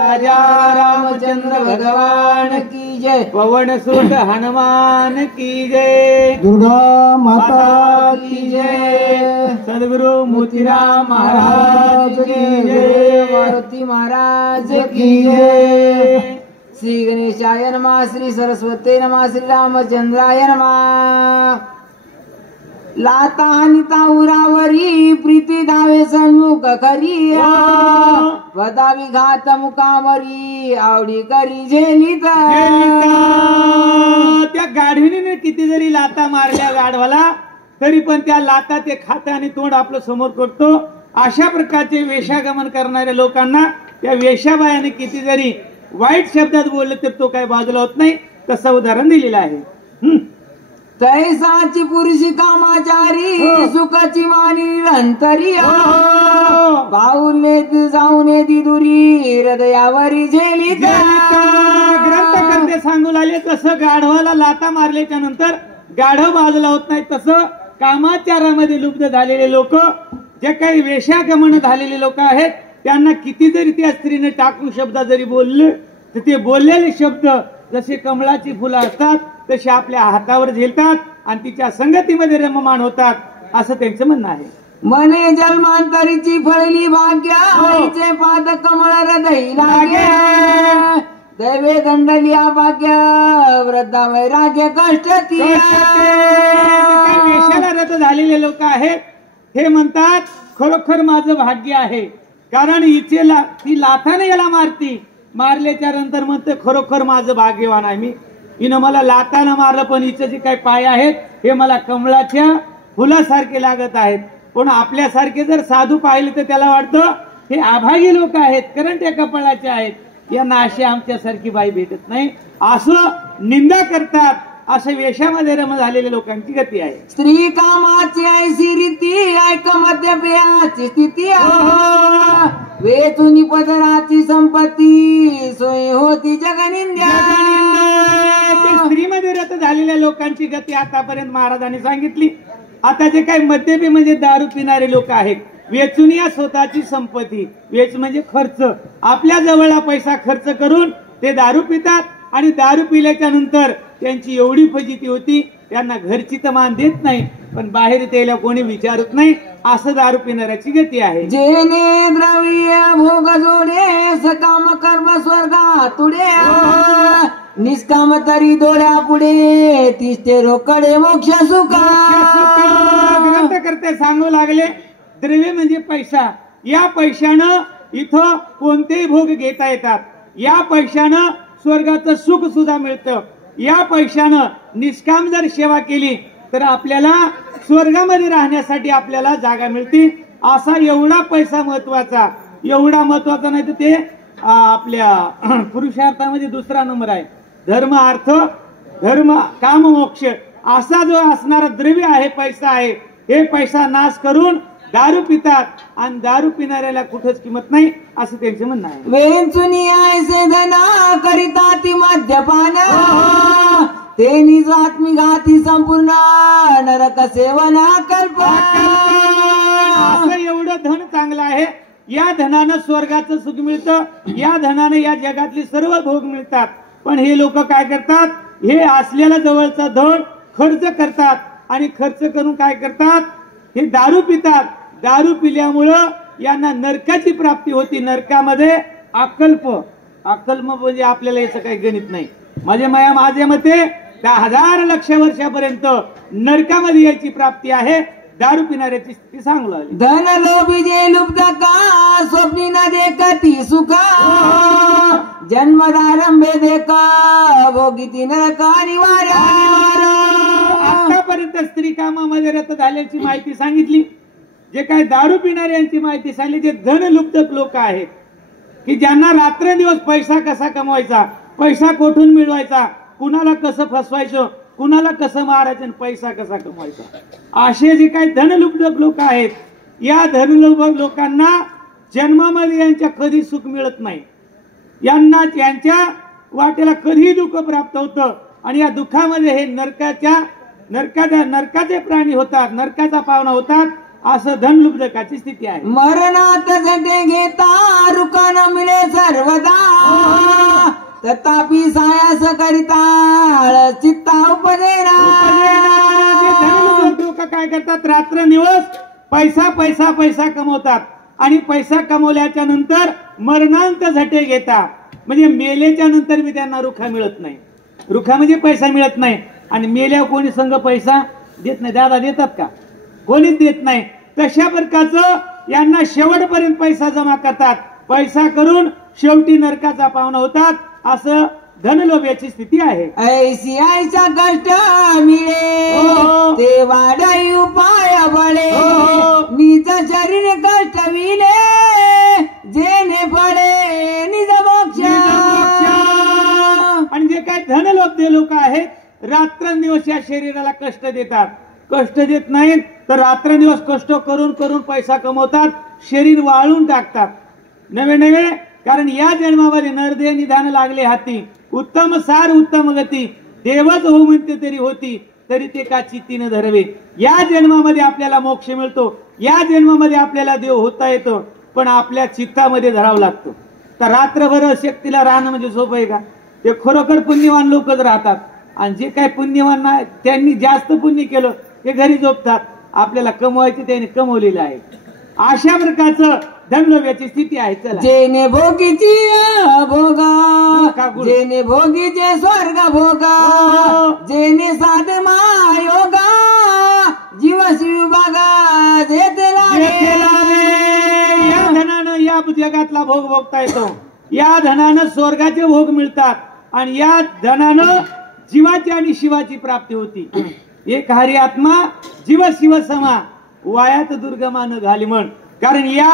राजा रामचंद्र भगवान की जय। पवन सुत हनुमान की जय। दुर्गा माता की जय। सद्गुरु मोतीराम महाराज की जय। मारुती महाराज की जय। श्री गणेशाय नमः, श्री सरस्वती नमः, श्री रामचंद्राय नमः। लाता हानिता उरावरी प्रीती धावे सन्मुख खरी वदावी घात मुकामरी आवडी करी झेलिता। त्या गाढविणीने किती जरी लाता मारल्या गाढवाला तरी पण त्या लाता ते खातं आणि तोंड आपलं समोर करतो। अशा प्रकारचे वेशागमन करणाऱ्या लोकांना त्या वेशाबायाने किती जरी वाईट शब्दात बोलले तर तो काही बाजूला होत नाही, तसं उदाहरण दिलेलं आहे। तैसाची पुरुषी कामाचारी सुखाची मानी निरंतरी बाहुले जाऊन येती दुरी हृदयावरी झेली। ग्रंथकर्ते सांगू लागले तसं गाढवाला लाता मारल्याच्या नंतर गाढव बाजूला होत नाही, तसं कामाचारामध्ये लुब्ध झालेले लोक, जे काही वेशागमन झालेले लोक आहेत, त्यांना किती जरी त्या स्त्रीने टाकून शब्द जरी बोलले तर ते बोललेले शब्द जसे कमळाची फुलं असतात तसे आपल्या हातावर झेलतात आणि तिच्या संगतीमध्ये रममाण होतात, असं त्यांचं म्हणणं आहे। मने जन्मांतरीची फळली भाग्याचे पाद कमळ हृदय लागे दैवे दंडलिया भाग्य वृद्धा वैराग्य कष्ट वेशाला रत झालेले लोक आहेत, हे म्हणतात खरोखर माझं भाग्य आहे, कारण हिचेला ती लाथाने याला मारल्याच्या नंतर म्हणते खरोखर माझं भाग्यवान आहे मी, हिनं मला लाथानं मारलं पण हिचे जे काही पाय आहेत हे मला कमळाच्या फुलासारखे लागत आहेत। पण आपल्यासारखे जर साधू पाहिले तर त्याला वाटतं हे अभागी लोक आहेत, कारण त्या कपाळाचे आहेत, यांना अशी आमच्यासारखी बाई भेटत नाही, असं निंदा करतात। असं वेशामध्ये रम झालेल्या लोकांची गती आहे। स्त्री कामाची ऐसी रीती ऐक मध्यप्रियाची स्थिती वेचुनी पदराची संपत्ती सोय होती जगनिंद्या। स्त्रीमध्ये रत झालेल्या लोकांची गती आतापर्यंत महाराजांनी सांगितली। आता जे काही मद्यपी म्हणजे दारू पिणारे लोक आहेत, वेचून या स्वतःची संपत्ती, वेच म्हणजे खर्च, आपल्या जवळला पैसा खर्च करून ते दारू पितात आणि दारू पिल्याच्या नंतर त्यांची एवढी फजिती होती, त्यांना घरची तर मान देत नाही पण बाहेर त्याला कोणी विचारत नाही, असं दारू पिणाऱ्याची गती आहे। जेने द्रव्य भोग जोडे सकाम कर्म स्वर्गा तुडे निष्काम तरी दोड्या पुढे तिसते रोकडे मोक्ष सुखा। ग्रंथकर्ते सांगू लागले द्रव्य म्हणजे पैसा, या पैशानं इथं कोणतेही भोग घेता येतात, या पैशानं स्वर्गाचं सुख सुद्धा मिळतं, या पैशानं निष्काम जर सेवा केली तर आपल्याला स्वर्गामध्ये राहण्यासाठी आपल्याला जागा मिळते। असा एवढा पैसा महत्वाचा, एवढा महत्वाचा नाही तर ते आपल्या पुरुषार्थामध्ये दुसरा नंबर आहे। धर्म अर्थ धर्म काम मोक्ष असा जो असणारा द्रव्य आहे, पैसा आहे, हे पैसा नाश करून दारू पितात आणि दारू पिणाऱ्याला कुठेच किंमत नाही, असं त्यांचं म्हणणं आहे। वेचुनी ऐसे धना करिता ती मद्यपान ते निज आत्मघाती संपूर्ण नरक सेवना कल्प। असं एवढं धन चांगलं आहे, या धनानं स्वर्गाचं सुख मिळतं, या धनानं या जगातली सर्व भोग मिळतात, पण हे लोक काय करतात, हे असलेला जवळचा धन खर्च करतात आणि खर्च करून काय करतात, हे दारू पितात, दारू पिल्यामुळं यांना नरकाची प्राप्ती होती। नरकामध्ये अकल्प म्हणजे आपल्याला याचं काही गणित नाही, माझ्या मते 10,000 लक्ष वर्षापर्यंत नरकामध्ये याची प्राप्ती आहे। दारू पिणाऱ्याची स्थिती सांगू लागली। धन लोभी जे लुब्ध का स्वप्नी न देखती सुखा जन्मदारंभे देखा भोगिती नरका निवारा। आतापर्यंत स्त्री कामामध्ये रत झाल्याची माहिती सांगितली, जे काही दारू पिणाऱ्यांची माहिती सांगितली, जे धन लुब्ध लोक आहेत की ज्यांना रात्रंदिवस पैसा कसा कमवायचा, पैसा कोठून मिळवायचा, कुणाला कसं फसवायचं, कुणाला कसं मारायचं आणि पैसा कसा कमवायचा, असे जे काही धनलुब्ध लोक आहेत, या धनलुब्ध लोकांना जन्मामध्ये यांच्या कधी सुख मिळत नाही, यांना त्यांच्या वाटेला कधी दुःख प्राप्त होतं आणि या दुःखामध्ये हे नरकाचे प्राणी होतात, नरकाचा पावना होतात, असं धनलुब्धकाची स्थिती आहे। मरणात झटे घेता रुका न मिळे सर्वदा तथापि सायास करिता चित्ता उपदेना. धनलोभ लोक काय करतात, रात्रंदिवस पैसा पैसा पैसा कमवतात आणि पैसा कमवल्याच्या नंतर मरणांत झटे घेतात. म्हणजे मेल्याच्या नंतर बी त्यांना रुखा मिळत नाही. रुखा म्हणजे पैसा मिळत नाही. आणि मेल्यावर कोणी संघ पैसा देत नाही. दादा देतात का? कोणीच देत नाही. तशा प्रकारचं यांना शेवटपर्यंत पैसा जमा करतात. पैसा करून शेवटी नरकाचा पावना होतात. असं धनलोभ्याची स्थिती आहे. ऐसी आईचा कष्ट मिळे ते वाढाई उपाय बळे. निज शरीर कष्ट विले जेने पडे निज मोक्ष. आणि जे काय धनलोभी लोक आहेत रात्रंदिवस या शरीराला कष्ट देतात. कष्ट देत नाहीत तर रात्रंदिवस कष्ट करून करून पैसा कमवतात. शरीर वाळून टाकतात नवे नवे. कारण या जन्मामध्ये नरदेह निधान लागले हाती. उत्तम सार उत्तम गती देवच हो म्हणते तरी होती तरी ते का चित्तीनं धरवे. या जन्मामध्ये आपल्याला मोक्ष मिळतो. या जन्मामध्ये आपल्याला देव होता येतो. पण आपल्या चित्तामध्ये धरावं लागतं. तर रात्रभर शक्तीला राहणं म्हणजे सोपं आहे का? ते खरोखर पुण्यवान लोकच राहतात. आणि जे काही पुण्यवान नाही त्यांनी जास्त पुण्य केलं ते घरी झोपतात. आपल्याला कमवायचे त्यांनी कमवलेलं आहे. अशा प्रकारचं धनलोभ्याची स्थिती आहे. चला, जेने भोगीची भोगा जेने भोगीचे स्वर्ग भोगा जेने साधमा योगा जीव शिवबागा जेते लागे. या धनानं या जगातला भोग भोगता येतो. या धनानं स्वर्गाचे भोग मिळतात. आणि या धनानं जीवाची आणि शिवाची प्राप्ती होती. एक हरी आत्मा जीव शिव समा वायात दुर्गमान घाली म्हण. कारण या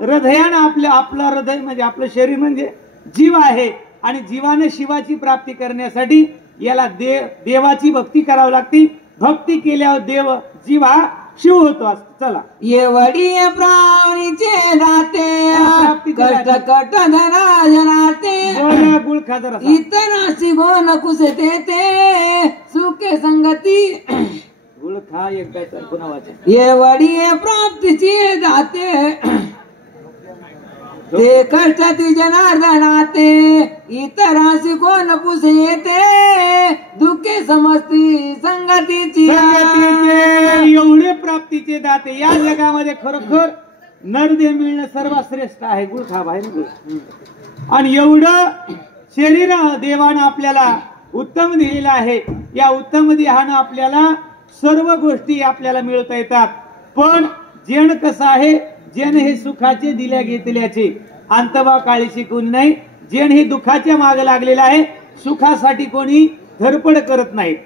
हृदयानं आपलं हृदय म्हणजे आपलं शरीर म्हणजे जीव आहे. आणि जीवाने शिवाची प्राप्ती करण्यासाठी याला देवाची भक्ती करावी लागते. भक्ती केल्यावर देव जीव हा शिव होतो. चला, ये वडी प्राणीचे दाते कष्ट कट धना जनाते गुळ खाजर इतराशी गोन कुसते ते सुखे संगती. गुळ खा एकदा पुन्हा वाचा. ये वडी प्राप्तीची दाते ते कष्टाती जनार्दनाते इतराशी कोण पुसे येते दुःखे समजती संगतीची. एवढे प्राप्तीचे दाते या जगामध्ये खरोखर नरदेह मिळणं सर्वात श्रेष्ठ आहे. गुळ खा बाहेर गुळ. आणि एवढं शरीर देवानं आपल्याला उत्तम दिलेलं आहे. या उत्तम देहानं आपल्याला सर्व गोष्टी आपल्याला मिळवता येतात. पण जेण कसं आहे, जेण हे सुखाचे दिल्या घेतल्याचे अंतबा काळीशी कोणी नाही. जेण हे दुःखाच्या मागे लागलेलं आहे. सुखासाठी कोणी धडपड करत नाहीत.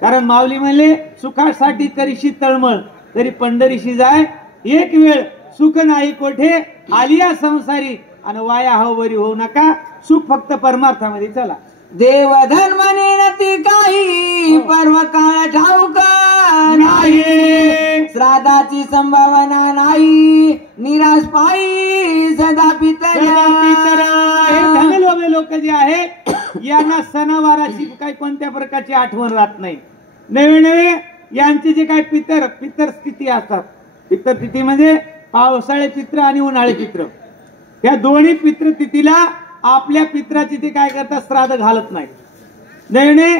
कारण माऊली म्हणले सुखासाठी करीशी तळमळ तरी पंढरीशी जाय एक वेळ. सुख नाही कोठे आलिया संसारी आणि वाया हवरी होऊ नका. सुख फक्त परमार्थामध्ये. चला, देव धर्म नेनती काही पर्व काळ ठाऊक नाही. श्राद्धाची संभावना नाही निराश पायी सदा पितर. हे धनलोभी लोक जे आहेत यांना सणावाराची काही कोणत्या प्रकारची आठवण राहत नाही. नवे नवे यांचे जे काही पितर स्थिती असतात. पितर तिथी म्हणजे पावसाळे पित्र आणि उन्हाळे पित्र. या दोन्ही पित्र तिथीला आपल्या पित्राची ते काय करतात, श्राद्ध घालत नाही. नवे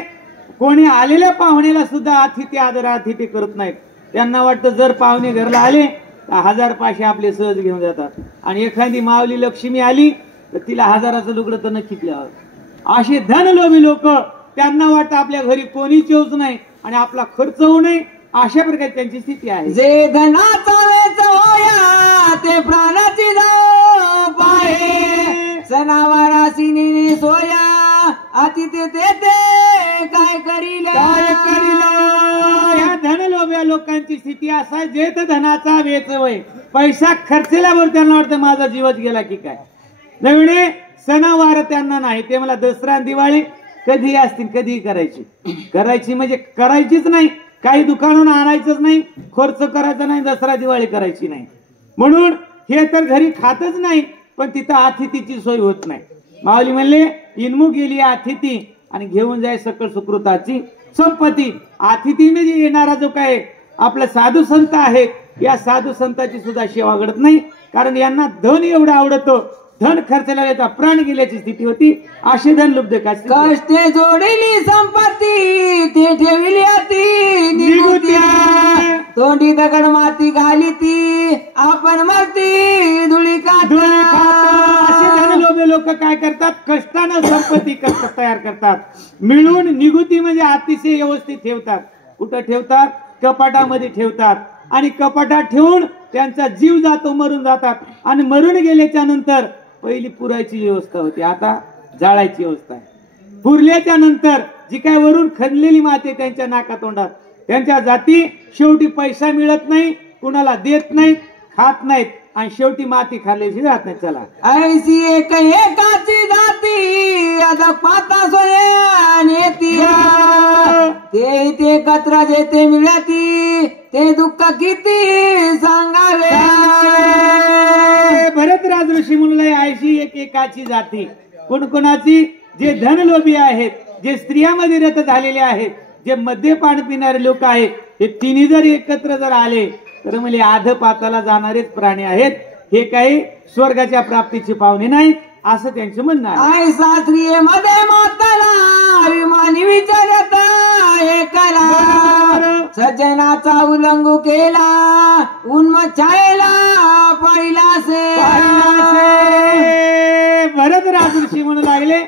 कोणी आलेल्या पाहुण्याला सुद्धा अतिथी आदर अतिथी करत नाहीत. त्यांना वाटतं जर पाहुणे घरला आले तर 1000 पाचशे आपले सहज घेऊन जातात. आणि एखादी मावली लक्ष्मी आली तर तिला 1000चं लुगडं तर नक्की द्यावं. असे धनलोभी लोक त्यांना वाटतं आपल्या घरी कोणीच येऊच नाही आणि आपला खर्च होऊ नये. अशा प्रकारे त्यांची स्थिती आहे. जे धनाचा वेच होया ते प्राणाची जाओ पाहे सणावारासी नेने सोया अतिथे ते काय करील. या धनलोभ्या लोकांची स्थिती असा जे तर धनाचा वेच वय पैसा खर्चल्यावर त्यांना वाटतं माझा जीवच गेला की काय. नवीन सणावार त्यांना नाही. ते मला दसरा दिवाळी कधी असतील कधी करायची म्हणजे करायचीच नाही. काही दुकानानं आणायचंच नाही. खर्च करायचा नाही. दसरा दिवाळी करायची नाही. म्हणून हे तर घरी खातच नाही. पण तिथं अतिथीची सोय होत नाही. माऊली म्हणले इनमुख गेली अतिथी आणि घेऊन जाय सकळ सुकृताची संपत्ती. अतिथी म्हणजे येणारा जो काय आपला साधू संत आहेत या साधू संतांची सुद्धा सेवा घडत नाही. कारण यांना धन एवढं आवडतं धन खर्चला त्याचा प्राण गेल्याची स्थिती होती. असे धन लुब्ध कष्टे जोडली संपत्ती ते ठेवली ती निगुती. तोंडी दगड माती घाली ती आपण मरती धुळी खात. असे धनलोभी लोक काय करतात, कष्टानं संपत्ती तयार करतात. मिळून निगुती म्हणजे अतिशय व्यवस्थित ठेवतात. कुठं ठेवतात? कपाटामध्ये ठेवतात. आणि कपाटात ठेवून त्यांचा जीव जातो, मरून जातात. आणि मरून गेल्याच्या नंतर पहिली पुरायची व्यवस्था होती, आता जाळायची व्यवस्था आहे. पुरल्याच्या नंतर जी काय वरून खणलेली माती त्यांच्या नाकातोंडात, त्यांच्या जाती शेवटी पैसा मिळत नाही, कुणाला देत नाहीत, खात नाहीत आणि शेवटी माती खाल्ल्याची जात नाही. चला ऐसी एक एकाची जाती आता पाता सोन्याती ते कचरा जेते मिळती ते दुःख किती सांगावे. भरतराज ऋषी म्हणून ऐशी एक एकाची जाती. कोणकोणाची? जे धनलोभी आहेत, जे स्त्रियामध्ये रत झालेले आहेत, जे मद्यपान पिणारे लोक आहेत, हे तिन्ही जर एकत्र जर आले तर म्हणजे आध पाताला जाणारेच प्राणी आहेत. हे काही स्वर्गाच्या प्राप्तीची पाहुणे नाही असं त्यांचं म्हणणं आहे. आई सासरी मध्ये माताला अभिमानी विचारत हे करा सज्जनाचा उल्लंघू केला उन्मचायला पाहिला से. भरतराज ऋषी म्हणू लागले,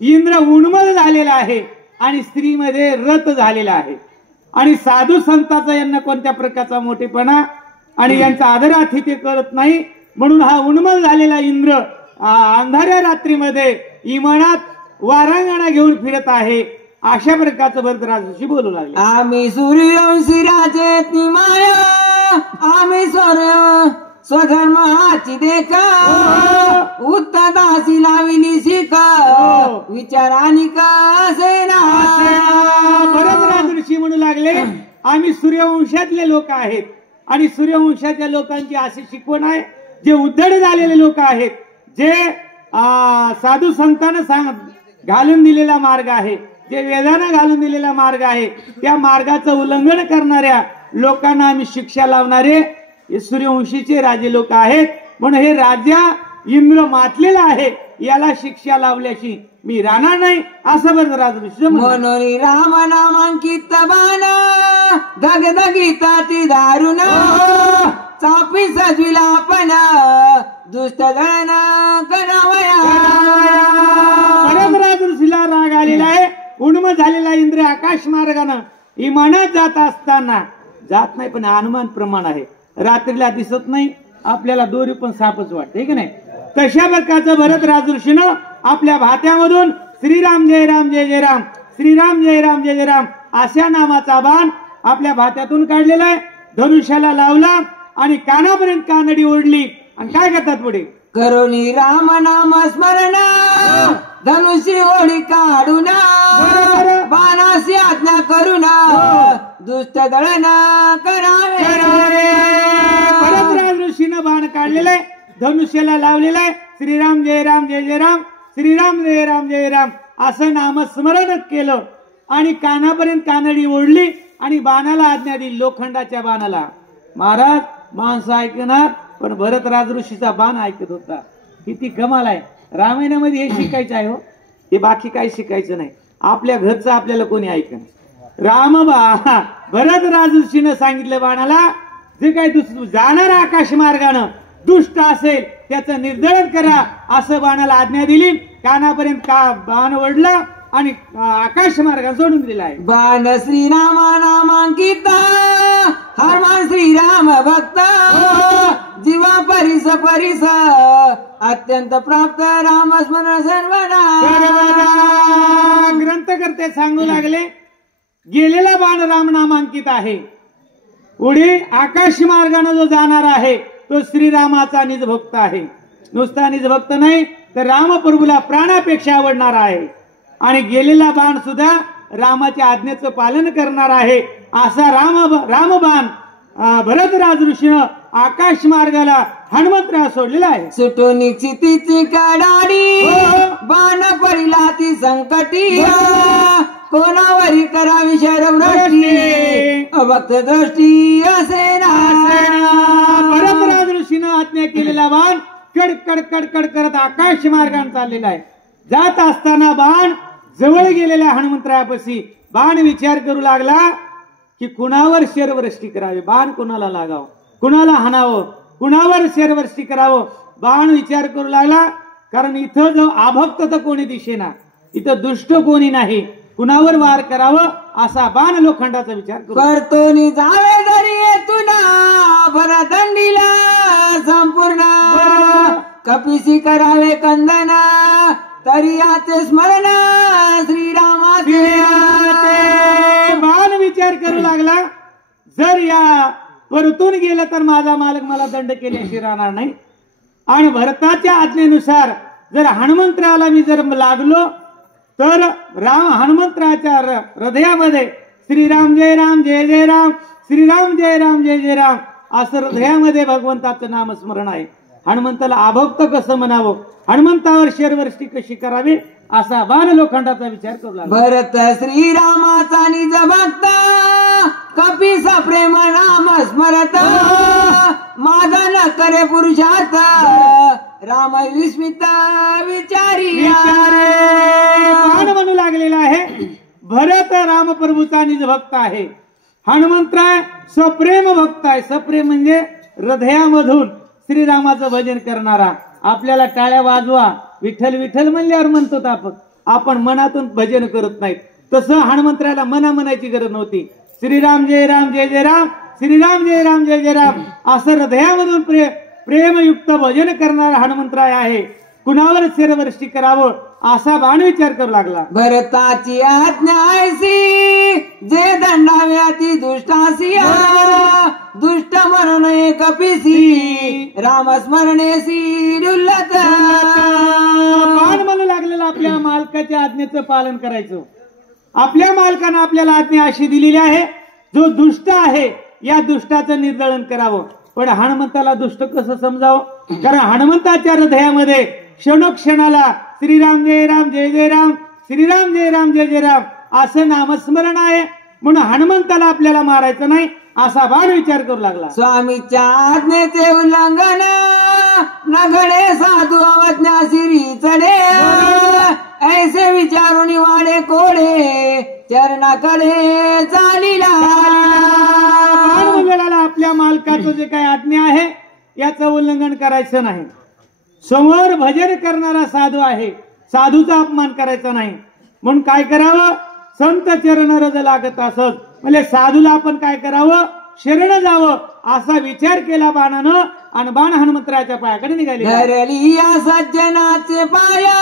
इंद्र उन्मल झालेला आहे आणि स्त्रीमध्ये रत झालेला आहे. आणि साधू संतांचा यांना कोणत्या प्रकारचा मोठेपणा आणि यांचा आदरातिथ्य करत नाही. म्हणून हा उन्मल झालेला इंद्र अंधाऱ्या रात्रीमध्ये इमानात वारांगणा घेऊन फिरत आहे. अशा प्रकारचं भरतराज ऋषी बोलू लागले. आम्ही सूर्यवंशी राजे ती माया आम्ही स्वधर्माची देखा उत्तदासी लाविली शिका विचारानी का सेना. भरतराज ऋषी म्हणू लागले, आम्ही सूर्यवंशातले लोक आहेत आणि सूर्यवंशाच्या लोकांची अशी शिकवण आहे, जे उद्धड झालेले लोक आहेत, जे साधू संतांना घालून दिलेला मार्ग आहे, जे वेदानं घालून दिलेला मार्ग आहे, त्या मार्गाचं उल्लंघन करणाऱ्या लोकांना आम्ही शिक्षा लावणारे हे सूर्यवंशीचे राजे लोक आहेत. म्हणून हे राजा इंद्र मातलेला आहे, याला शिक्षा लावल्याशी मी राहणार नाही असं भरतराज ऋषी म्हणून राम नामांकित बाण दगदगीता ती दारुण चापी सजविला आपण दुष्ट गण करावया. भरतराज ऋषीला राग आलेला आहे. उन्म झालेला इंद्र आकाश मार्गानं इमानात जात असताना जात नाही, पण अनुमान प्रमाण आहे, रात्रीला दिसत नाही, आपल्याला दोरी पण सापच वाटते की नाही. तशा प्रकारचं भरतराज ऋषीनं आपल्या भात्यामधून श्रीराम जय राम जय जय राम, श्रीराम जय राम जय जय राम अशा नामाचा बाण आपल्या भात्यातून काढलेला आहे. धनुष्याला लावला आणि कानापर्यंत कानडी ओढली. आणि काय करतात पुढे? करुणी राम नाम स्मरण धनुष्य ओढी काढून बाणाशी आज्ञा करून दुष्ट दळण करावे. भरतराज ऋषीनं बाण काढलेला आहे, धनुष्याला लावलेला आहे. श्रीराम जय राम जय जय राम, श्रीराम जय राम जय राम असं नामस्मरण केलं आणि कानापर्यंत कानडी ओढली आणि बाणाला आज्ञा दिली, लोखंडाच्या बाणाला. महाराज माणसं ऐकणार, पण भरतराज ऋषीचा बाण ऐकत होता. किती कमाल आहे. रामायणामध्ये हे शिकायचं आहे हो, हे बाकी काही शिकायचं नाही. आपल्या घरचं आपल्याला कोणी ऐकणार. भरतराज ऋषीनं सांगितलं बाणाला, जे काही जाणार आकाश मार्गानं दुष्ट असेल त्याचं निर्दळन करा असं बाणाला आज्ञा दिली. कानापर्यंत बाण ओढला आणि आकाश मार्ग सोडून दिला आहे. बाण श्रीराम नामांकित हनुमान श्रीराम भक्त जीवा परिस परिस अत्यंत प्राप्त राम स्मरण सर्वदा. ग्रंथकर्ते सांगू लागले, गेलेला बाण राम नामांकित आहे. पुढे आकाश मार्गाने जो जाणार आहे तो श्रीरामाचा निजभक्त आहे. नुसता निजभक्त नाही तर रामप्रभूला प्राणापेक्षा आवडणार आहे. आणि गेलेला बाण सुद्धा रामाच्या आज्ञेचं पालन करणार आहे. असा रामबाण भरतराज ऋषीनं आकाश मार्गाला हनुमंतराव सोडलेला आहे. सुटून क्षितीची कडाडी बाण पडला ती संकटी कोणावरी करावी शरवृष्टी भक्त दृष्टी असे ना. भरतराज ऋषीनं आज्ञा केलेला बाण कडकड कडकड करत आकाश मार्गाने चाललेला आहे. जात असताना बाण जवळ गेलेल्या हनुमंतरायापाशी बाण विचार करू लागला की कुणावर शरवृष्टी करावी, बाण कुणाला लागावं, कुणाला हाणावं, कुणावर शरवृष्टी करावं. बाण विचार करू लागला, कारण इथं जो अभक्त तर कोणी दिसेना, इथं दुष्ट कोणी नाही, कुणावर वार करावं असा बाण लोखंडाचा विचार करतो नि जावे जरी तुला भरदंडीला संपूर्ण कपिसी करावे कंदना तरी याचे स्मरण श्रीरामाचे. बाण विचार करू लागला, जर या परतून गेलं तर माझा मालक मला दंड केल्याशिवाय राहणार नाही. आणि भरताच्या आज्ञेनुसार जर हनुमंतराला मी जर लागलो तर हनुमंतराच्या हृदयामध्ये श्रीराम जय राम जय जय राम, श्रीराम जय राम जय जय राम असं हृदयामध्ये भगवंताचं नामस्मरण आहे. हनुमंताला अभक्त कसं म्हणावं, हनुमंतावर शरवृष्टी कशी करावी असा बाण लोखंडाचा विचार करू लागला. भरत श्रीरामाचा निज भक्त कपिसा प्रेम नाम स्मरत माझा न करे पुरुषार्थ राम विस्मित विचारी. बाण म्हणू लागलेला आहे. भरत रामप्रभूचा निज भक्त आहे, हनुमंतराय सप्रेम भक्त आहे. सप्रेम म्हणजे हृदयामधून श्रीरामाचं भजन करणारा. आपल्याला टाळ्या वाजवा विठ्ठल विठ्ठल म्हणल्यावर म्हणतो आपण मनातून भजन करत नाहीत. तसं हनुमंतराला मना म्हणायची गरज नव्हती. श्रीराम जय राम जय जय राम, श्रीराम जय राम जय जय राम असं हृदयामधून प्रेमयुक्त भजन करणारा हनुमंतराय आहे. कुणावर शरवृष्टी करावं असा बाण विचार करू लागला. भरताची आज्ञा ऐसी जे दंडाव्याती दुष्टासी दुष्ट म्हणून कपिसी राम स्मरणेसी डुल्लत. बाण म्हणू लागलेला आपल्या मालकाच्या आज्ञेचं पालन करायचं. आपल्या मालकानं आपल्याला आज्ञा अशी दिलेली आहे, जो दुष्ट आहे या दुष्टाचं निर्दळन करावं. पण हनुमंताला दुष्ट कसं समजावं, कारण हनुमंताच्या हृदयामध्ये क्षणोक्षणाला श्रीराम जय राम जय जय राम, श्रीराम जय राम जय जय राम असं नामस्मरण आहे. म्हणून हनुमंताला आपल्याला मारायचं नाही असा बाण विचार करू लागला. स्वामीच्या आज्ञेचे उल्लंघन न घडे साधू अवज्ञा सिरी चढे ऐसे विचारून वाडे कोडे चरणाकडे चालिला. आपल्या मालकाचं जे काही आज्ञा आहे याचं उल्लंघन करायचं नाही. समोर भजन करणारा साधू आहे, साधूचा अपमान करायचा नाही. म्हणून काय करावं, संत चरण रज लागत असत म्हणजे साधूला आपण काय करावं, शरण जावं असा विचार केला बाणानं आणि बाण हनुमंतराच्या पायाकडे निघाले. धरली या सज्जनाचे पाया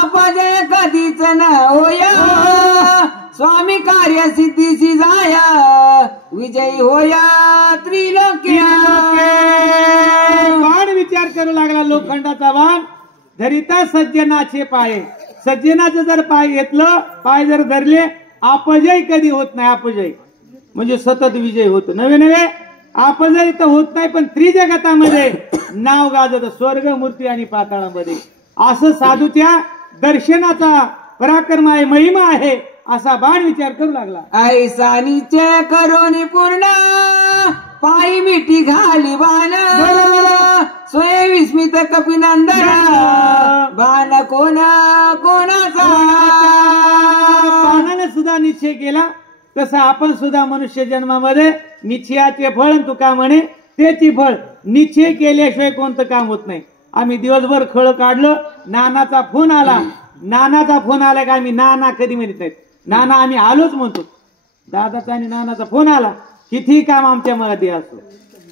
अपजय कधीच न होया स्वामी कार्य सिद्धीसी जाया विजयी होया त्रिलोक्या. बाण विचार करू लागला लोखंडाचा बाण. धरिता सज्जनाचे पाय, सज्जनाचं जर पाय घेतलं, पाय जर धरले अपजय कधी होत नाही. अपजय म्हणजे सतत विजय होतो. नवे नवे अपजय तर होत नाही, पण त्रिजगतामध्ये नाव गाजत स्वर्ग मूर्ती आणि पाताळामध्ये. असं साधूच्या दर्शनाचा पराक्रम आहे, महिमा आहे असा बाण विचार करू लागला. ऐसा निश्चय करोनी पूर्ण पायी मिठी घाली बाण स्वय विस्मित कपिनंदन बाण कोणाचा. बाणाने सुद्धा निश्चय केला तसं आपण सुद्धा मनुष्य जन्मामध्ये निश्चयाचे फळ तुका म्हणे त्याची फळ. निश्चय केल्याशिवाय कोणतं काम होत नाही. आम्ही दिवसभर खळ काढलं, नानाचा फोन आला, नानाचा फोन आला का आम्ही नाना कधी म्हणत नाहीत, नाना आम्ही आलोच म्हणतो. दादाचा आणि नानाचा फोन आला, किती काम आमच्या मध्ये असतो.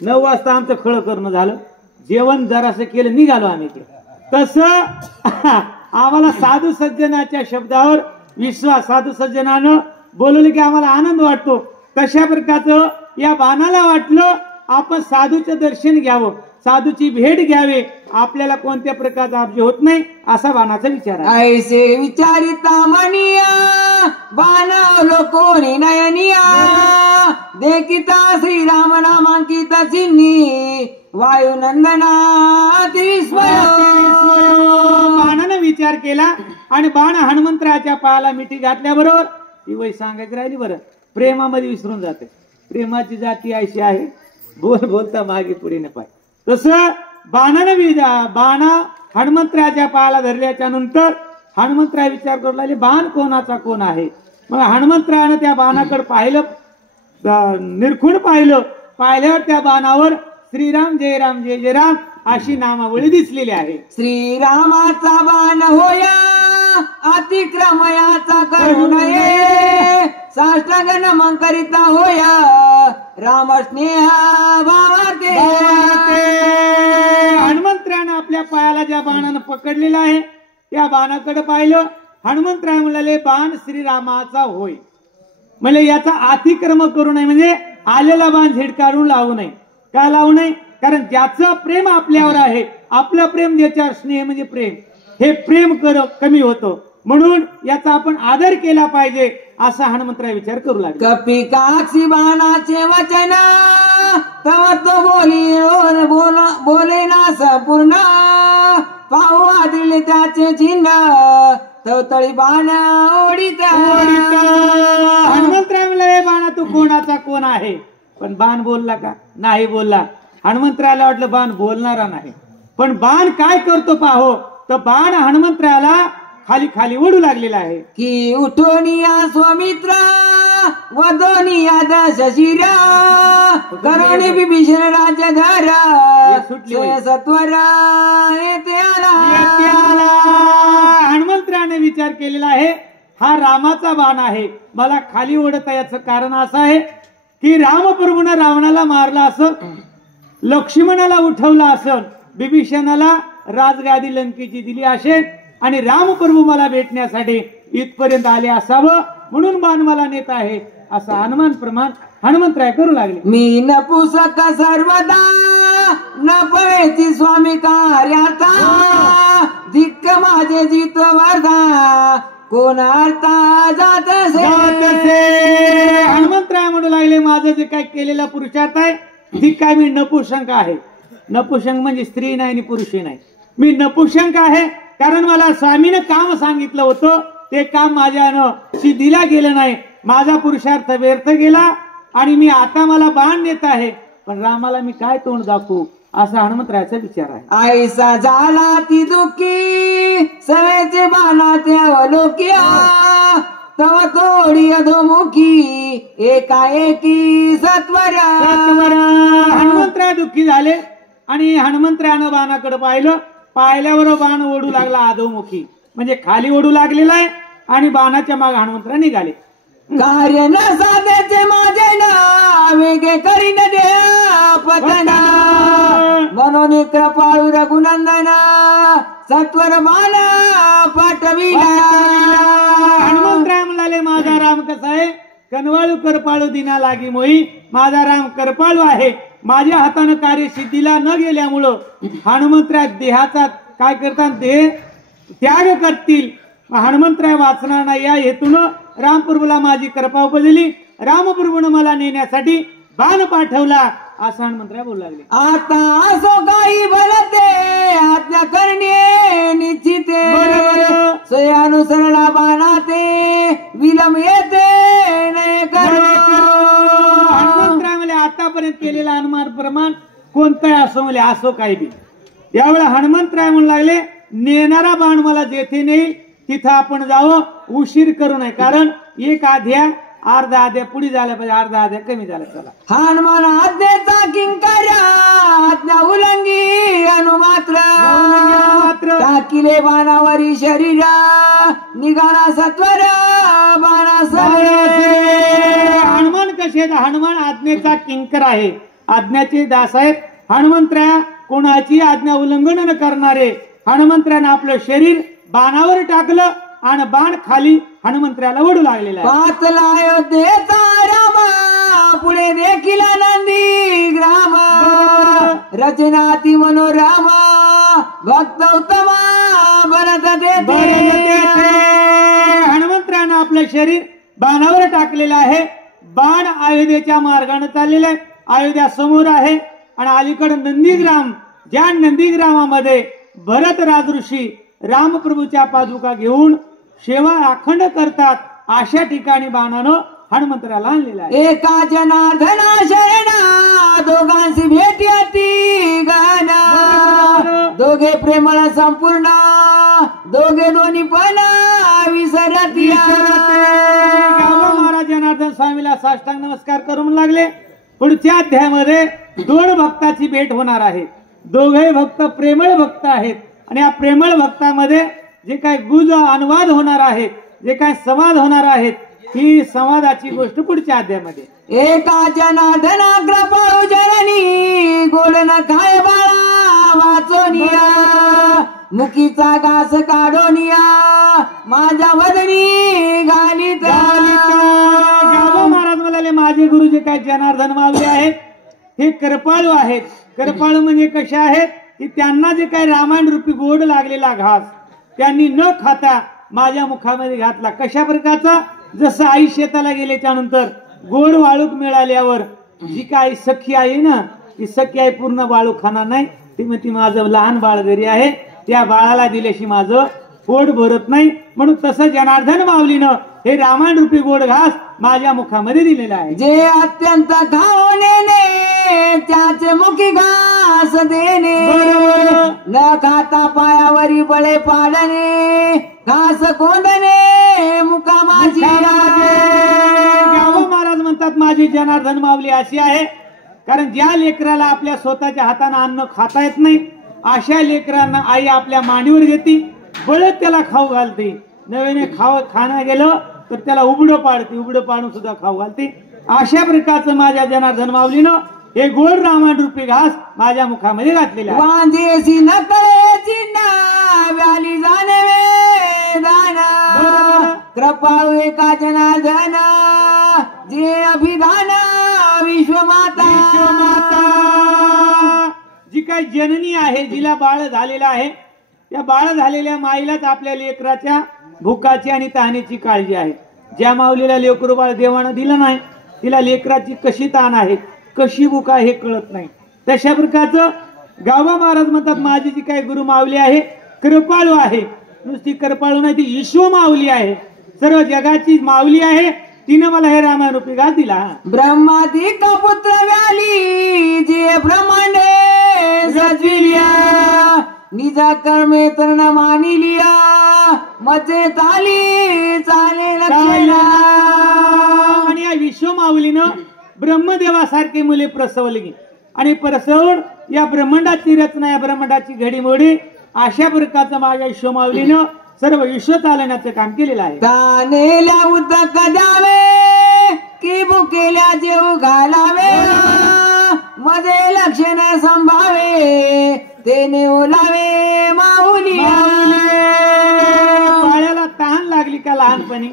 9 वाजता आमचं खळ करणं झालं, जेवण जरासं केलं, निघालो आम्ही. तसं आम्हाला साधू सज्जनाच्या शब्दावर विश्वास, साधू सज्जनानं बोलवलं की आम्हाला आनंद वाटतो. तशा प्रकारचं या बाणाला वाटलं आपण साधूचं दर्शन घ्यावं, साधूची भेट घ्यावे, आपल्याला कोणत्या प्रकारचा अपजय होत नाही असा बाणाचा विचार आहे. ऐसे विचारिता मनिया बाणावलो कोणी नयनिया देखिता श्रीराम नामांकित चिन्ही वायुनंदना अतिविस्मय. बाणानं विचार केला आणि बाण हनुमंतराच्या पायाला मिठी घातल्याबरोबर ती वय सांगायची राहिली. बरं, प्रेमामध्ये विसरून जाते. प्रेमाची जाती अशी आहे, बोलता मागे पुढे न पाय. तसं बाणा हनुमंतरायाच्या पायाला धरल्याच्या नंतर हनुमंतराय विचार करू लागले बाण कोणाचा कोण आहे. मग हनुमंतरायानं त्या बाणाकडे पाहिलं, निरखून पाहिल्यावर त्या बाणावर श्रीराम जय राम जय जय राम अशी नामावली दिसलेली आहे. श्रीरामाचा बाण होया अतिक्रमयाचा करू नये, साष्टांग नमन करिता होया राम स्नेहा भावाते. हनुमंतरायानं आपल्या पायाला ज्या बाणानं पकडलेला आहे त्या बाणाकडे पाहिलं. हनुमंतराय म्हणाले बाण श्रीरामाचा होय. म्हणजे याचा अतिक्रम करू नये, म्हणजे आलेला बाण झिडकारून लावू नये. का लावू नये? कारण ज्याचं प्रेम आपल्यावर आहे, आपलं प्रेम ज्याच्यावर, स्नेह म्हणजे प्रेम, हे प्रेम कमी होतं. म्हणून याचा आपण आदर केला पाहिजे असा हनुमंतराय विचार करू लागले. कपी काक्षी बाणाचे वचन तव तो बोले ना संपूर्ण, पाहू आदिले त्याचे चिन्ह तळी बाण ओढीत. हनुमंतराय म्हणले बाणा तू कोणाचा कोण आहे. पण बाण बोलला का? नाही बोलला. हनुमंतरायाला वाटलं बाण बोलणारा नाही, पण बाण काय करतो पाहो. तर बाण हनुमंतरायाला खाली खाली ओढू लागलेला आहे. की उठोनिया स्वमित्र वदोनिया दशशिरा, करुणी विभीषण राज्यधर सत्वर येते आला. हनुमंतरायाने विचार केलेला आहे हा रामाचा बाण आहे, मला खाली ओढत. याचं कारण असं आहे की रामप्रभूने रावणाला मारला असं, लक्ष्मणाला उठवला असं, विभीषणाला राजगादी लंकेची दिली असेल, आणि रामप्रभू मला भेटण्यासाठी इथपर्यंत आले असावं, म्हणून बाण मला नेत आहे असं हनुमंतराय करू लागले. मी नपुसक सर्वदा न पळेची स्वामी कार्याचा, धिक्क माझे जित वर्धा कोण अर्था जात असे. हनुमंतराय म्हणू लागले माझं जे काय केलेला पुरुषार्थ आहे ती काय मी नपुसंक आहे. नपुसंक म्हणजे स्त्री नाही आणि पुरुष नाही. मी नपुसंक आहे कारण मला स्वामीनं काम सांगितलं होतं, ते काम माझ्यानं सिद्धीला गेलं नाही. माझा पुरुषार्थ व्यर्थ गेला आणि मी आता मला बाण नेत आहे, पण रामाला मी काय तोंड दाखवू असा हनुमंतरायाचा विचार आहे. आईसा झाला ती दुःखी सवेचे बाणाचे अवलोकिया, तव थोडी अधोमुखी एकाएकी सत्वर. हनुमंतराय दुःखी झाले आणि हनुमंतरायानं बाणाकडे पाहिल्यावर बाण ओढू लागला अधोमुखी, म्हणजे खाली ओढू लागलेला आहे आणि बाणाच्या मागे हनुमंतराय निघाले. कार्य न साध्याचे माझे ना वेगे करीन द्या पतना, म्हणून कृपाळू रघुनंदन सत्वर बाणा पाठविला. हनुमंतराय म्हणाले माझा राम कसा आहे, कनवाळू करपाळू दिना लागी मोही. माझा राम करपाळू आहे, माझ्या हातानं कार्यसिद्धीला न गेल्यामुळं हनुमंतराय देहाचा काय करतात, देह त्याग करतील. हनुमंतराय वाचणार नाही या हेतून रामप्रभूला माझी कृपा उपजली. रामप्रभूने मला नेण्यासाठी बाण पाठवला असं हनुमंतराय बोलू लागले. आता असो काही भलते आज्ञा करणे निश्चिते, सोयानुसरला बाणाते विलंब येते नाही करो. हनुमंतराय म्हणजे आतापर्यंत केलेला अनुमान प्रमाण कोणताही असो म्हणजे असो काही बी. यावेळेला हनुमंतराय म्हणू लागले नेणारा बाण मला जेथे नेईल तिथं आपण जावं, उशीर करू नये. कारण एक आध्या अर्धा आध्या पुढे झाला पाहिजे, अर्धा आध्या कमी झाला. चला हनुमान आज्ञेचा किंकर्या आज्ञा उल्लंघी अनुमात्र, टाकिले बाणावरी शरीरा निघाला सत्वर बाणा. हनुमान कसे आहेत? हनुमान आज्ञेचा किंकर आहे, आज्ञाचे दास आहेत. हनुमंतराय कोणाची आज्ञा उल्लंघन न करणारे. हनुमंतरायानं आपलं शरीर बाणावर टाकलं आणि बाण खाली हनुमंतरायाला ओढू लागलेला आहे. पातला अयोध्येचा रामा पुढे देखील नंदी ग्राम, रचना ती मनोरामा भक्त उत्तमा भरत देते. हनुमंतरायानं आपलं शरीर बाणावर टाकलेलं आहे. बाण अयोध्येच्या मार्गाने चाललेलं आहे. अयोध्या समोर आहे आणि अलीकडे नंदीग्राम, ज्या नंदीग्रामामध्ये भरत राजऋषी रामप्रभूच्या पादुका घेऊन सेवा अखंड करतात, अशा ठिकाणी बाणानं हनुमंतरायाला आणलेला आहे. एका जनार्दना शरणा दोघांशी भेटी गाना, दोघे प्रेमळ संपूर्ण दोघे दोन्ही पण विसरत या. गावा महाराज जनार्दन स्वामीला साष्टांग नमस्कार करून लागले. पुढच्या अध्यायामध्ये दोन भक्ताची भेट होणार आहे. दोघे भक्त प्रेमळ भक्त आहेत आणि या प्रेमळ भक्तामध्ये जे काय गुज अनुवाद होणार आहे, जे काय संवाद होणार आहेत, ही संवादाची गोष्ट पुढच्या अध्यायामध्ये. एका जनार्दन कृपाळू जननी गोडन काय बाळा वाचोनिया मुखीचा घास काढोनिया माझ्या वदनी घालीत. गावा महाराज म्हणाले माझे गुरु जे काय जनार्दन मावले आहेत हे कृपाळू आहेत. कृपाळू म्हणजे कसे आहेत की त्यांना जे काय रामायण रूपी गोड लागलेला घास त्यांनी न खाता माझ्या मुखामध्ये घातला. कशा प्रकारचा? जसं आई शेताला गेल्याच्या नंतर गोड वाळूक मिळाल्यावर जी काय सखी आहे ना, ती सखी आई पूर्ण वाळू खाणार नाही. ती म्हणती माझं लहान बाळ घरी आहे, त्या बाळाला दिल्याशी माझं पोट भरत नाही. म्हणून तसं जनार्दन माऊलीनं हे रामायण रूपी गोड घास माझ्या मुखामध्ये दिलेला आहे. जे अत्यंत खावणे त्याचे मुखी घास देणे न खाता पायावरी बळे पाडणे घास कोंडणे मुका माझी. गावा महाराज म्हणतात माझी जनार्दन माऊली अशी आहे, कारण ज्या लेकराला आपल्या स्वतःच्या हाताने अन्न खाता येत नाही अशा लेकरांना आई आपल्या मांडीवर घेते, बळत त्याला खाऊ घालते. नव्याने खाणं गेलं तर त्याला उबडं पाडते, उबडं पाडून सुद्धा खाऊ घालते. अशा प्रकारचं माझ्या जनार्दन माऊलीनं हे गोड रामायण रूपी घास माझ्या मुखामध्ये घातलेला आहे. वांजेसी नकळे चिन्ना व्याली जाणे वेदाना कृपाळू एका जनार्दन जे अभिधान विश्वमाता. जी काही जननी आहे, जिला बाळ झालेला आहे, त्या बाळ झालेल्या माईलाच आपल्या लेकराच्या भुकाची आणि तहानेची काळजी आहे. ज्या माऊलीला लेकरू बाळ देवानं दिलं नाही तिला लेकराची कशी ताण आहे, कशी भूक आहे हे कळत नाही. तशा प्रकारचं गावा महाराज म्हणतात माझी जी काही गुरु माऊली आहे कृपाळू आहे. नुसती कृपाळू नाही, ती ईश्व माऊली आहे, सर्व जगाची माऊली आहे. तिने मला हे रामायण रूपी घास दिला. ब्रह्मादिक पुत्र व्याली जे ब्रह्मांडे सजविलिया निज कर्मे तर न मानिलिया मचे चाली चाले लक्षला. आणि या विश्व माऊलीनं ब्रह्मदेवासारखे मुले प्रसवली आणि प्रसवून या ब्रह्मांडाची रचना, या ब्रह्मांडाची घडीमोडी अशा प्रकारचं माझ्या विश्व माऊलीनं सर्व विश्व चालवण्याचं काम केलेलं आहे. तानेल्या उदक द्यावे की भुकेल्या जेव घालावे मध्ये लक्षण संभावे तेने ओलावे माऊली. बाळाला तहान लागली का लहानपणी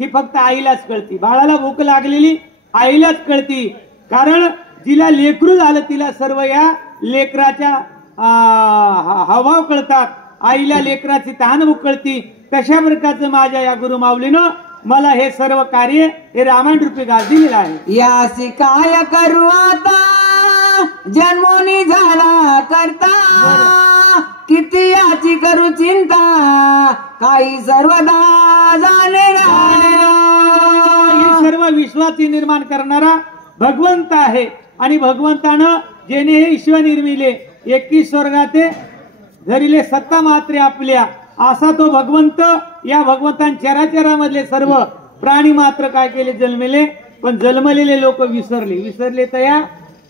ही फक्त आईलाच कळती. बाळाला भूक लागलेली आईलाच कळती, कारण जिला लेकरू झालं तिला सर्व या लेकराच्या हावभाव कळतात. आईला लेकराची तहान भूक कळती. तशा प्रकारचं माझ्या या गुरु माऊलीनं मला हे सर्व कार्य हे रामायण रूपी घास दिलेलं आहे. यासी काय करू आता जन्मोनी झाला करता किती याची करू चिंता काही सर्वदा जाणे. ही सर्व विश्वाची निर्माण करणारा भगवंत आहे आणि भगवंतानं जेणे हे ईश्वर निर्मिले 21 स्वर्गाते धरिले सत्ता मात्रे आपल्या असा तो भगवंत. या भगवंतांच्या चराचरामधले सर्व प्राणी मात्र काय केले जन्मले, पण जन्मलेले लोक विसरले तया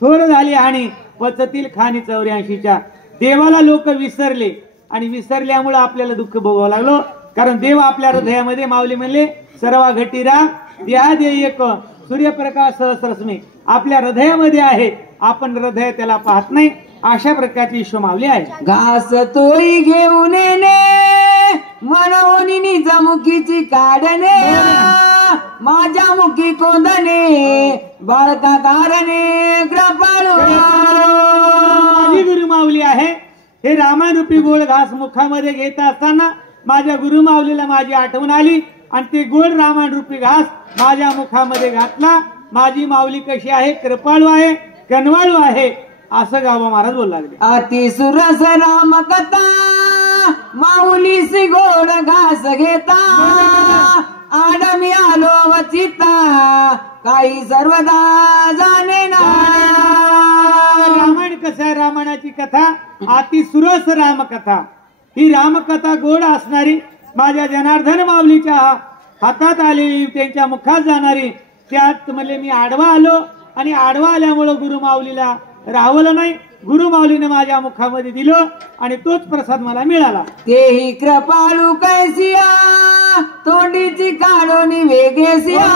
थोर झाली आणि पचतील खाणी 84च्या. देवाला लोक विसरले आणि विसरल्यामुळे आपल्याला दुःख भोगावं लागलो, कारण देव आपल्या हृदयामध्ये माऊली म्हणले सर्व घटीरा द्या दे एक सूर्यप्रकाश सहस्रस्मे आपल्या हृदयामध्ये आहे. आपण हृदय त्याला पाहत नाही. अशा प्रकारची ईश्व माऊली आहे. घास तोई घेऊन मनवनी निज मुखीची काढणे माझ्या मुखी कोंदणे बाळका कारणे कृपाळू. माझी गुरु माऊली आहे. हे रामायण रूपी गोड घास मुखामध्ये घेत असताना माझ्या गुरु माऊलीला माझी आठवण आली आणि ते गोड रामायण रूपी घास माझ्या मुखामध्ये घातला. माझी माऊली कशी आहे? कृपाळू आहे, कनवाळू आहे असं गावा महाराज बोलू लागले. अति सुरस राम कथा माऊलीसी गोड घास घेता आडमी आलो वचिता काही सर्वदा जाणे ना. रामायण कसं आहे? रामायणाची कथा अतिसुरस रामकथा. ही रामकथा गोड असणारी, माझ्या जनार्दन माऊलीच्या हातात आलेली, त्यांच्या मुखात जाणारी. त्यात म्हणले मी आडवा आलो आणि आडवा आल्यामुळं गुरु माऊलीला राहवलं नाही. गुरु माऊलीने माझ्या मुखामध्ये दिलं आणि तोच प्रसाद मला मिळाला. तेही कृपाळू कैसिया तोंडीची काढोनी वेगेसिया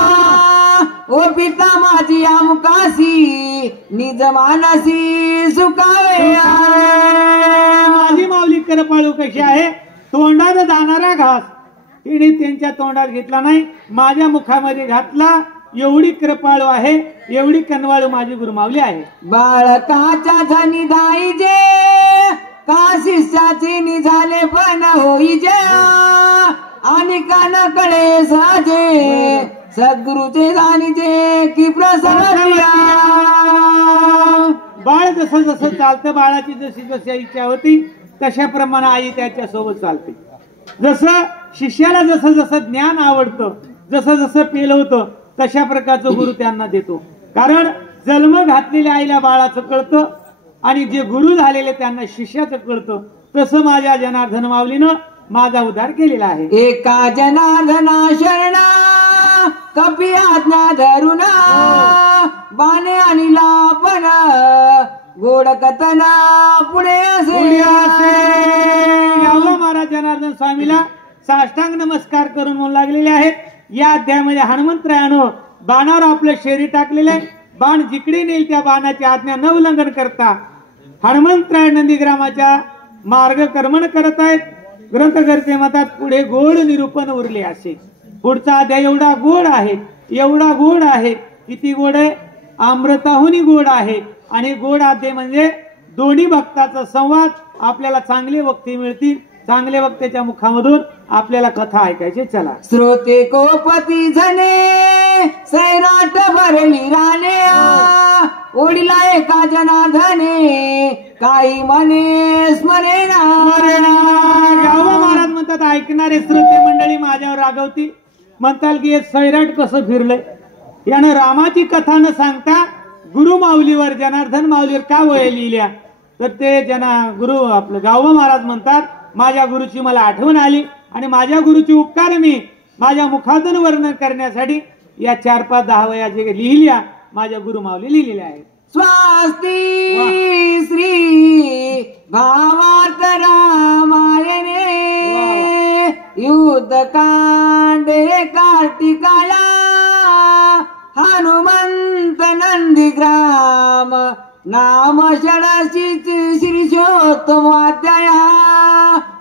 ओ पिता माझी आमुकासी निज मानसी सुखावे. माझी माऊली कृपाळू कशी आहे, तोंडात जाणारा घास तिने त्यांच्या तोंडात घेतला नाही, माझ्या मुखामध्ये घातला. एवढी कृपाळू आहे, एवढी कनवाळू माझी गुरुमावली आहे. बाळकाच्या झनी दाईजे का शिष्याची निझाले पण होईजे आणि कान कळे साजे सद्गुरुचे जाणीजे की प्रसन्न. बाळ जसं जसं चालतं, बाळाची जशी जशी इच्छा होती तशाप्रमाणे आई त्याच्या सोबत चालते. जसं शिष्याला जसं जसं ज्ञान आवडतं, जसं जसं पेल होतं, तशा प्रकारचं गुरु त्यांना देतो. कारण जन्म घातलेल्या आईला बाळाचं कळतं आणि जे गुरु झालेले त्यांना शिष्याचं कळतं. तसं माझ्या जनार्दन माऊलीनं माझा उद्धार केलेला आहे. एका जनार्दना शरणा कपी आज्ञा धरुणा बाणे आणिला पण गोड कथना पुढे असे. महाराज जनार्दन स्वामीला साष्टांग नमस्कार करून म्हणू लागलेले आहेत. या अध्यायामध्ये हनुमंतरायानं बाणावर आपलं शरीर टाकलेलं आहे. बाण जिकडे नेईल त्या बाणाची आज्ञा न उल्लंघन करता हनुमंतराय नंदीग्रामाच्या मार्गक्रमण करत आहेत. ग्रंथकर्ते म्हणतात पुढे गोड निरूपण उरले असे. पुढचा अध्याय एवढा गोड आहे, एवढा गोड आहे. किती गोड आहे, अमृताहुनी गोड आहे. आणि गोड अध्याय म्हणजे दोन्ही भक्ताचा संवाद. आपल्याला चांगले वक्ते मिळतील, चांगले वक्त्याच्या मुखामधून आपल्याला कथा ऐकायची. चला. श्रोते कोपती झने सैराट भरली राणे ओढिला एका जनार्दने काही मने स्मरेना. गावा महाराज म्हणतात ऐकणारे श्रोते मंडळी माझ्यावर रागवतील, म्हणताल की हे सैराट कसं फिरलंय. यानं रामाची कथा न सांगता गुरु माऊलीवर, जनार्दन माऊलीवर का वया लिहिल्या. तर ते गुरु आपलं गावबा महाराज म्हणतात माझ्या गुरुची मला आठवण आली आणि माझ्या गुरुची उपकार मी माझ्या मुखातून वर्णन करण्यासाठी या 4-5-10 वया जे लिहिल्या माझ्या गुरु माऊली लिहिलेल्या आहेत. स्वास्ती श्री भावार्थ रामायणे युद्धकांडे कार्तिकाया हनुमंत नंदीग्राम नाम षडशी श्रीशोत्तमाध्याया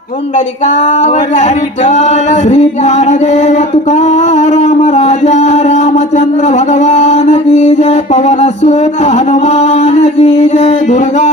पुंडलिकावतारी विठ्ठल श्री ज्ञानदेव तुकाराम राजा रामचंद्र भगवान की जय. पवन सुत हनुमान की जय. दुर्गा